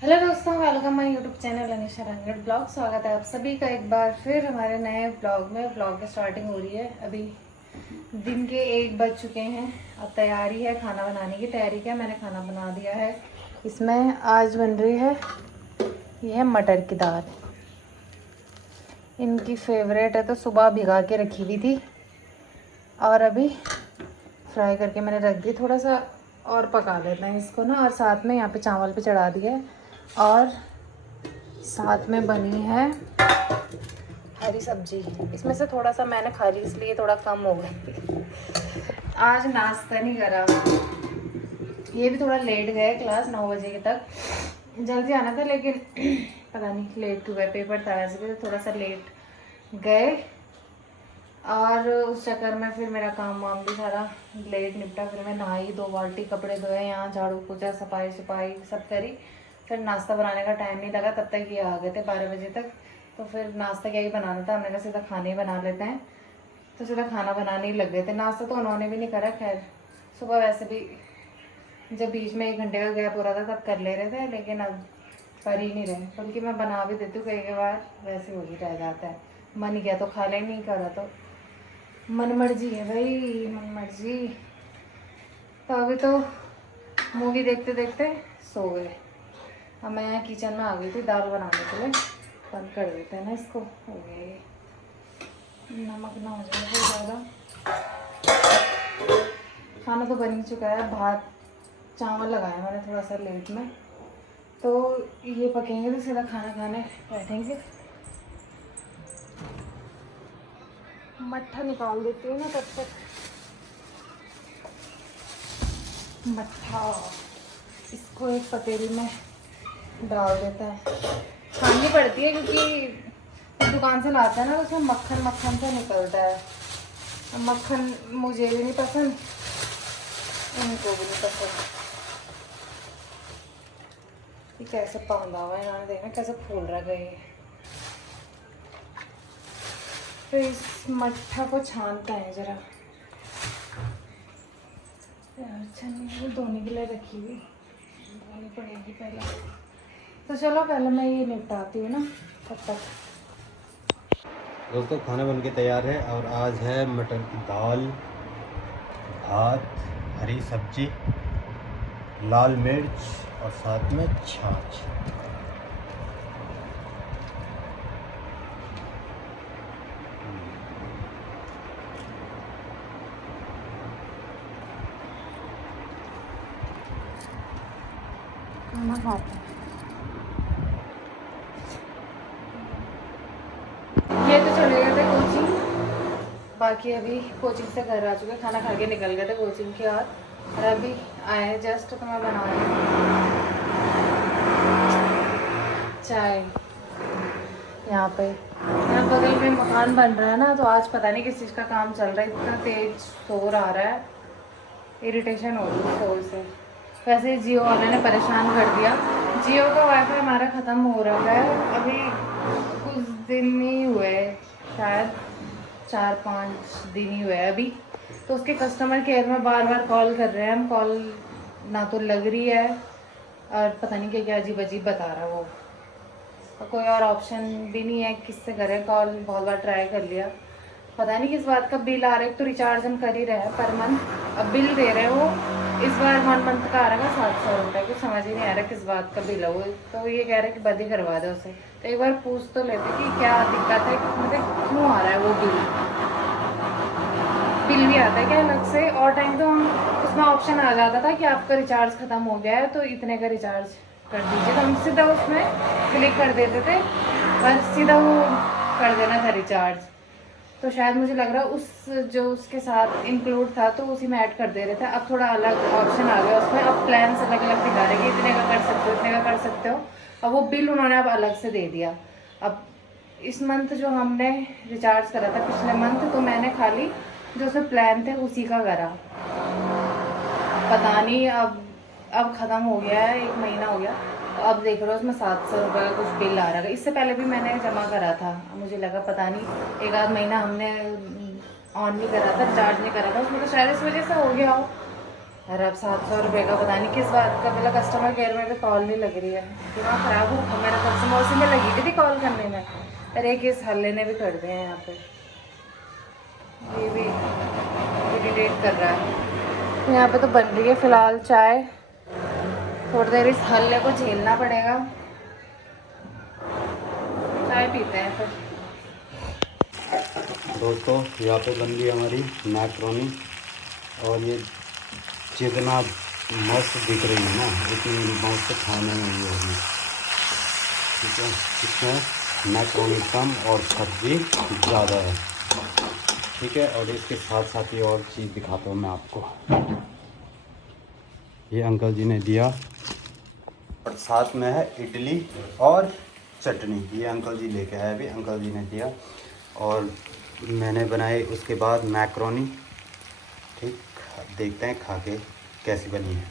Hello दोस्तों, welcome my YouTube channel Anisha Rangad blog. स्वागत है आप सभी का एक बार फिर हमारे नए ब्लॉग में। ब्लॉग की स्टार्टिंग हो रही है। अभी दिन के 1 बज चुके हैं। अब तैयारी है, खाना बनाने की तैयारी। क्या मैंने खाना बना दिया है। इसमें आज बन रही है, ये है मटर की दाल। इनकी फेवरेट है, तो सुबह भिगा के रखी हुई थी और अभी फ्राई करके मैंने रख दी। थोड़ा सा और पका लेते हैं इसको ना। और साथ में यहाँ पे चावल भी चढ़ा दिया है और साथ में बनी है हरी सब्जी। इसमें से थोड़ा सा मैंने खा ली, इसलिए थोड़ा कम हो गई। आज नाश्ता नहीं करा। ये भी थोड़ा लेट गए, क्लास 9 बजे के तक जल्दी आना था, लेकिन पता नहीं लेट क्यों गए। पेपर था वैसे, थोड़ा सा लेट गए और उस चक्कर में फिर मेरा काम वाम भी सारा लेट निपटा। फिर मैं नहाई, 2 बाल्टी कपड़े धोए, यहाँ झाड़ू पोछा सफाई सफाई सब करी। फिर नाश्ता बनाने का टाइम नहीं लगा, तब तक ये आ गए थे 12 बजे तक। तो फिर नाश्ता क्या ही बनाना था, हमने कहा सीधा खाने ही बना लेते हैं। तो सीधा खाना बनाने ही लग गए थे। नाश्ता तो उन्होंने भी नहीं करा। खैर सुबह वैसे भी जब बीच में 1 घंटे का गैप हो रहा था तब कर ले रहे थे, लेकिन अब कर ही नहीं रहे। बल्कि मैं बना भी देती हूँ कई बार, वैसे वही रह जाता है। मन किया तो खा ले, नहीं करा तो मन मर्जी है भाई, मन मर्जी। तो अभी तो मूवी देखते देखते सो गए। अब मैं यहाँ किचन में आ गई थी दाल बनाने के लिए। बंद कर देते हैं ना इसको। हो गया ये, नमक ना हो जाए बहुत ज़्यादा। खाना तो बन ही चुका है। भात चावल लगाया मैंने थोड़ा सा लेट में, तो ये पकेंगे तो सीधा खाना खाने बैठेंगे। मट्ठा निकाल देती हूँ ना तब तक। मट्ठा इसको एक पतीली में डाल देता है। छाननी पड़ती है क्योंकि दुकान से लाता है ना, तो उसमें मक्खन मक्खन से निकलता है। मक्खन मुझे भी नहीं पसंद, इनको भी नहीं पसंद। ये कैसे पौंधा हुआ है, यहाँ देखना कैसे फूल रहा है ये। फिर इस मट्ठा को छानते हैं जरा। यार छन्नी धोने के लिए रखी हुई, धोनी पड़ेगी पहले। तो चलो पहले मैं ये निपटाती हूँ ना तब तक। दोस्तों खाना बनके तैयार है और आज है मटर की दाल, भात, हरी सब्जी, लाल मिर्च और साथ में छाछ। खाना खाते हैं। ये तो चले गए थे कोचिंग, बाकी अभी कोचिंग से घर आ चुके। खाना खा के निकल गए थे कोचिंग की और अभी आए जस्ट। तो मैं बना रही हूँ चाय। यहाँ पे यहाँ बगल में मकान बन रहा है ना, तो आज पता नहीं किस चीज़ का काम चल रहा है। इतना तेज शोर आ रहा है, इरिटेशन हो रही है शोर से। वैसे जियो वाले ने परेशान कर दिया। जियो का वाईफाई हमारा ख़त्म हो रहा है। अभी कुछ दिन ही हुए, शायद 4-5 दिन ही हुए अभी। तो उसके कस्टमर केयर में बार बार कॉल कर रहे हैं हम। कॉल ना तो लग रही है और पता नहीं क्या क्या अजीब अजीब बता रहा है वो। और कोई और ऑप्शन भी नहीं है किससे करें कॉल। बहुत बार ट्राई कर लिया, पता नहीं किस बात का बिल आ रहा है। तो रिचार्ज हम कर ही रहे हैं पर मंथ। अब बिल दे रहे हो इस बार 1 मंथ का आ रहा है 700 रुपये। कुछ समझ ही नहीं आ रहा किस बात का बिल है वो। तो ये कह रहे हैं कि बंद ही करवा दो उसे। तो एक बार पूछ तो लेते कि क्या दिक्कत है, मतलब क्यों आ रहा है वो बिल। बिल भी आता है क्या अलग से? और टाइम तो हम उसमें ऑप्शन आ जाता था कि आपका रिचार्ज ख़त्म हो गया है तो इतने का रिचार्ज कर दीजिए, तो हम सीधा उसमें क्लिक कर देते थे और सीधा वो कर देना था रिचार्ज। तो शायद मुझे लग रहा है उस जो उसके साथ इंक्लूड था तो उसी में ऐड कर दे रहे थे। अब थोड़ा अलग ऑप्शन आ गया उसमें। अब प्लान से अलग अलग दिखा रहे कि इतने का कर सकते हो, इतने का कर सकते हो। अब वो बिल उन्होंने अब अलग से दे दिया। अब इस मंथ जो हमने रिचार्ज करा था पिछले मंथ, तो मैंने खाली जो उसमें प्लान थे उसी का करा। पता नहीं अब ख़त्म हो गया है, 1 महीना हो गया। तो अब देख रहे हो उसमें 700 रुपये का कुछ बिल आ रहा है। इससे पहले भी मैंने जमा करा था, मुझे लगा पता नहीं 1 आध महीना हमने ऑन नहीं करा था, रिचार्ज नहीं करा था उसमें, तो शायद इस वजह से हो गया हो। अरे अब 700 रुपये का पता नहीं किस बात का, मतलब कस्टमर केयर में भी कॉल नहीं लग रही है। दिमाग खराब हो मेरा, तब से मैं उसी में लगी हुई थी कॉल करने में। अरे किस हल्ले ने भी कर दिए हैं यहाँ पे, ये भी इरिटेट कर रहा है। तो यहाँ पे तो बन रही है फ़िलहाल चाय, थोड़ी देर इस हल्ले को झेलना पड़ेगा, चाय पीते हैं फिर। दोस्तों यहाँ पे बन गई हमारी मैक्रोनी, और ये जितना मस्त दिख रही है ना उतनी मस्त खाने में ये होगी। ठीक है, इसमें मैक्रोनी कम और सब्ज़ी ज़्यादा है। ठीक है, और इसके साथ साथ ही और चीज़ दिखाता हूँ मैं आपको। ये अंकल जी ने दिया, और साथ में है इडली और चटनी। ये अंकल जी लेके आए, अभी अंकल जी ने दिया, और मैंने बनाई उसके बाद मैक्रोनी। ठीक, अब देखते हैं खा के कैसी बनी है।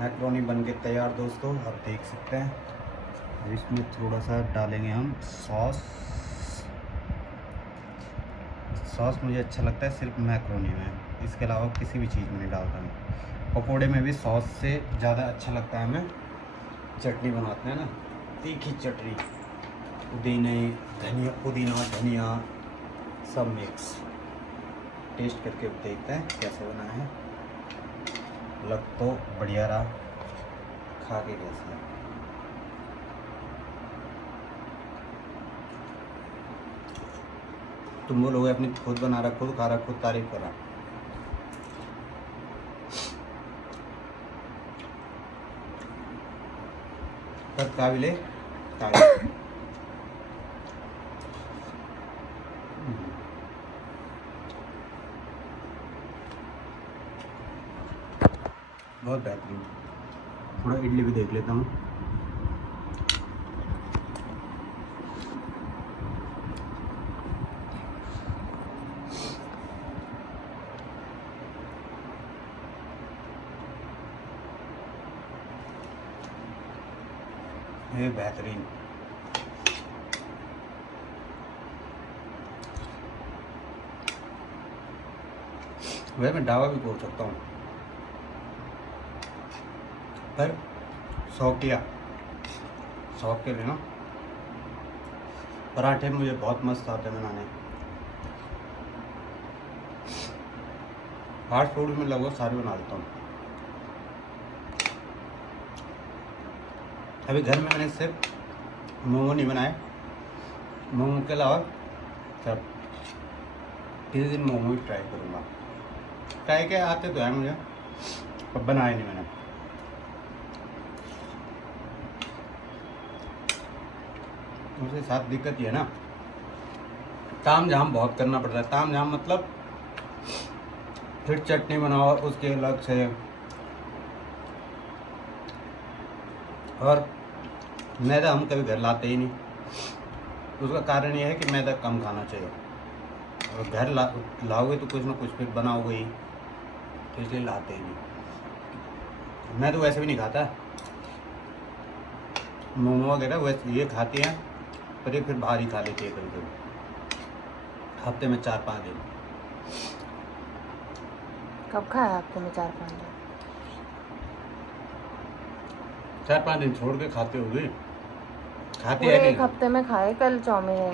मैक्रोनी बन के तैयार दोस्तों, आप देख सकते हैं। अब इसमें थोड़ा सा डालेंगे हम सॉस। सॉस मुझे अच्छा लगता है सिर्फ मैक्रोनी में, इसके अलावा किसी भी चीज़ में नहीं डालता हूँ। पकोड़े में भी सॉस से ज़्यादा अच्छा लगता है हमें। चटनी बनाते हैं ना, तीखी चटनी, पुदीना धनिया सब मिक्स। टेस्ट करके देखते हैं कैसे बना है। लग तो बढ़िया रहा, खा के कैसे है। तुम बोलोगे अपनी खुद बना रहा, खुद खा रहा, खुद तारीफ कर रहा। तब काबिले तारीफ। बहुत बेहतरीन। थोड़ा इडली भी देख लेता हूँ। ये बेहतरीन। वह मैं ढाबा भी खोल सकता हूँ, पर शौक के लिए ना। पराठे मुझे बहुत मस्त आते हैं बनाने। फास्ट फूड में लगभग सारे बना लेता हूँ। अभी घर में मैंने सिर्फ मोमो नहीं बनाए, मोमो के अलावा सब किसी दिन मोमो ही ट्राई करूँगा। ट्राई के आते तो है मुझे, पर बनाए नहीं मैंने। उसके साथ दिक्कत ये है ना, ताम झाम बहुत करना पड़ता है। ताम झाम मतलब फिर चटनी बनाओ उसके अलग से, और मैदा हम कभी घर लाते ही नहीं। उसका कारण ये है कि मैदा कम खाना चाहिए, और घर लाओगे तो कुछ ना कुछ फिर बनाओगे ही, तो इसलिए लाते ही नहीं। मैं तो वैसे भी नहीं खाता मोमो वगैरह, वैसे ये खाते हैं, पर ये फिर बाहर ही खा लेते हैं कभी कभी, हफ्ते में 4-5 दिन। कब खाया हफ्ते में 4-5 दिन? 4-5 दिन छोड़ के खाते होगे, खाते पूरे हैं एक नहीं। हफ्ते में खाए कल चाउमीन है।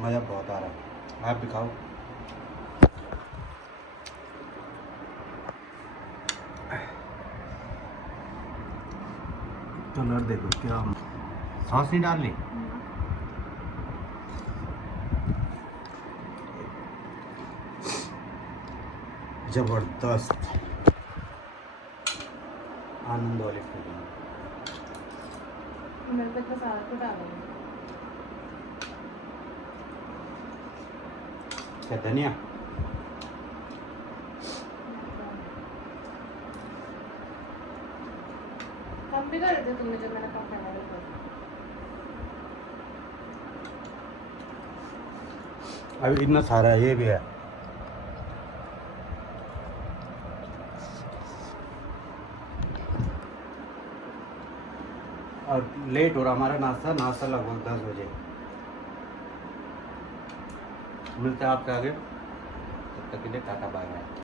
मज़ा बहुत आ रहा है, आप भी खाओ। कलर देखो क्या, सॉस नहीं डाल ली। जबरदस्त, आनंद वाली फीलिंग। मेरे पे तो सारा कुछ डाला है। क्या धनिया? कम भी कर दे तुमने जब मैंने कम करना था। अभी इतना सारा ये भी है। और लेट हो रहा हमारा नाश्ता लगभग 10 बजे। मिलते हैं आपके आगे, तब तक के लिए टाटा बाय बाय।